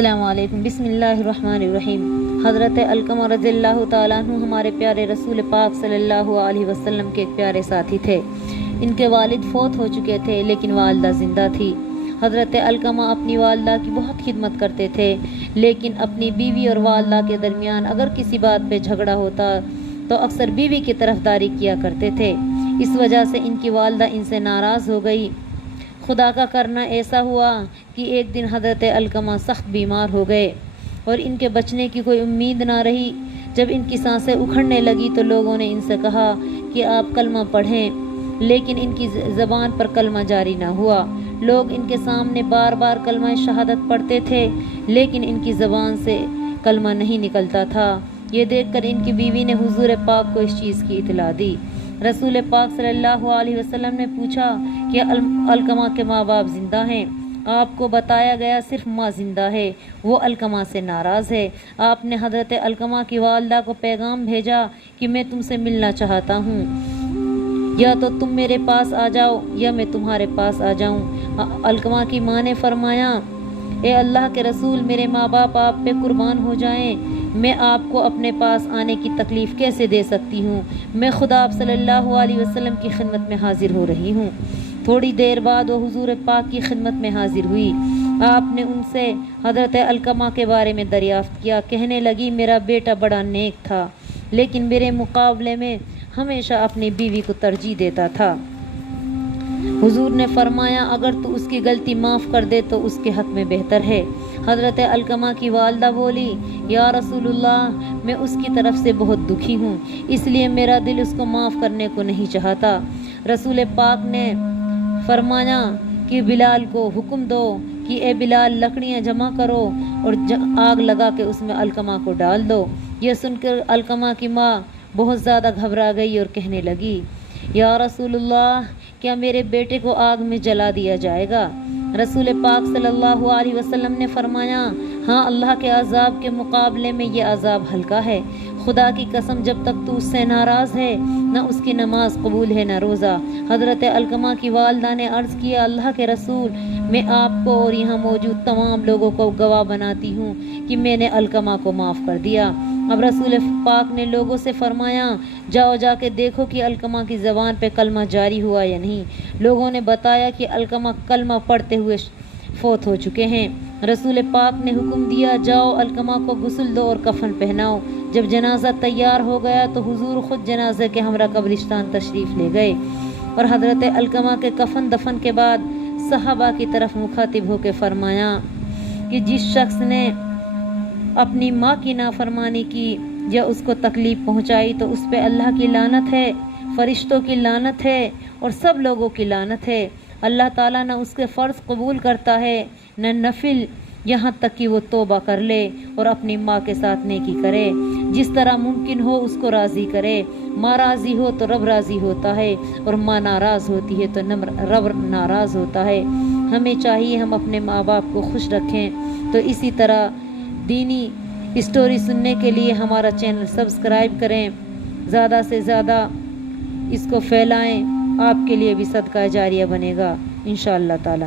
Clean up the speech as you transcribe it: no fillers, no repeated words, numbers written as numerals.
السلام علیکم۔ بسم اللہ الرحمن الرحیم۔ حضرت علقمہ رضی اللہ تعالیٰ عنہ ہمارے پیارے رسول پاک صلی اللہ علیہ وسلم کے ایک پیارے ساتھی تھے۔ ان کے والد فوت ہو چکے تھے لیکن والدہ زندہ تھی۔ حضرت علقمہ اپنی والدہ کی بہت خدمت کرتے تھے، لیکن اپنی بیوی اور والدہ کے درمیان اگر کسی بات پہ جھگڑا ہوتا تو اکثر بیوی کی طرفداری کیا کرتے تھے۔ اس وجہ سے ان کی والدہ ان سے ناراض ہو گئی۔ خدا کا کرنا ایسا ہوا کہ ایک دن حضرت علقمہ سخت بیمار ہو گئے اور ان کے بچنے کی کوئی امید نہ رہی۔ جب ان کی سانسیں اکھڑنے لگی تو لوگوں نے ان سے کہا کہ آپ کلمہ پڑھیں، لیکن ان کی زبان پر کلمہ جاری نہ ہوا۔ لوگ ان کے سامنے بار بار کلمہ شہادت پڑھتے تھے لیکن ان کی زبان سے کلمہ نہیں نکلتا تھا۔ یہ دیکھ کر ان کی بیوی نے حضور پاک کو اس چیز کی اطلاع دی۔ رسول پاک صلی اللہ علیہ وسلم نے پوچھا کہ علقمہ کے ماں باپ زندہ ہیں؟ آپ کو بتایا گیا صرف ماں زندہ ہے، وہ علقمہ سے ناراض ہے۔ آپ نے حضرت علقمہ کی والدہ کو پیغام بھیجا کہ میں تم سے ملنا چاہتا ہوں، یا تو تم میرے پاس آ جاؤ یا میں تمہارے پاس آ جاؤں۔ علقمہ کی ماں نے فرمایا، اے اللہ کے رسول، میرے ماں باپ آپ پہ قربان ہو جائیں، میں آپ کو اپنے پاس آنے کی تکلیف کیسے دے سکتی ہوں؟ میں خدا آپ صلی اللہ علیہ وسلم کی خدمت میں حاضر ہو رہی ہوں۔ تھوڑی دیر بعد وہ حضور پاک کی خدمت میں حاضر ہوئی۔ آپ نے ان سے حضرت علقمہ کے بارے میں دریافت کیا۔ کہنے لگی، میرا بیٹا بڑا نیک تھا لیکن میرے مقابلے میں ہمیشہ اپنی بیوی کو ترجیح دیتا تھا۔ حضور نے فرمایا، اگر تو اس کی غلطی معاف کر دے تو اس کے حق میں بہتر ہے۔ حضرت علقمہ کی والدہ بولی، یا رسول اللہ، میں اس کی طرف سے بہت دکھی ہوں، اس لیے میرا دل اس کو معاف کرنے کو نہیں چاہتا۔ رسول پاک نے فرمایا کہ بلال کو حکم دو کہ اے بلال، لکڑیاں جمع کرو اور آگ لگا کے اس میں علقمہ کو ڈال دو۔ یہ سن کر علقمہ کی ماں بہت زیادہ گھبرا گئی اور کہنے لگی، یا رسول اللہ، کیا میرے بیٹے کو آگ میں جلا دیا جائے گا؟ رسول پاک صلی اللہ علیہ وسلم نے فرمایا، ہاں، اللہ کے عذاب کے مقابلے میں یہ عذاب ہلکا ہے۔ خدا کی قسم، جب تک تو اس سے ناراض ہے نہ اس کی نماز قبول ہے نہ روزہ۔ حضرت علقمہ کی والدہ نے عرض کیا، اللہ کے رسول، میں آپ کو اور یہاں موجود تمام لوگوں کو گواہ بناتی ہوں کہ میں نے علقمہ کو معاف کر دیا۔ اب رسول پاک نے لوگوں سے فرمایا، جاؤ جا کے دیکھو کہ علقمہ کی زبان پہ کلمہ جاری ہوا یا نہیں۔ لوگوں نے بتایا کہ علقمہ کلمہ پڑھتے ہوئے فوت ہو چکے ہیں۔ رسول پاک نے حکم دیا، جاؤ علقمہ کو غسل دو اور کفن پہناؤ۔ جب جنازہ تیار ہو گیا تو حضور خود جنازے کے ہمراہ قبرستان تشریف لے گئے اور حضرت علقمہ کے کفن دفن کے بعد صحابہ کی طرف مخاطب ہو کے فرمایا کہ جس شخص نے اپنی ماں کی نافرمانی کی یا اس کو تکلیف پہنچائی تو اس پہ اللہ کی لعنت ہے، فرشتوں کی لعنت ہے اور سب لوگوں کی لعنت ہے۔ اللہ تعالیٰ نہ اس کے فرض قبول کرتا ہے نہ نفل، یہاں تک کہ وہ توبہ کر لے اور اپنی ماں کے ساتھ نیکی کرے، جس طرح ممکن ہو اس کو راضی کرے۔ ماں راضی ہو تو رب راضی ہوتا ہے اور ماں ناراض ہوتی ہے تو رب ناراض ہوتا ہے۔ ہمیں چاہیے ہم اپنے ماں باپ کو خوش رکھیں۔ تو اسی طرح دینی اسٹوری سننے کے لیے ہمارا چینل سبسکرائب کریں، زیادہ سے زیادہ اس کو پھیلائیں، آپ کے لیے بھی صدقہ جاریہ بنے گا انشاءاللہ تعالی۔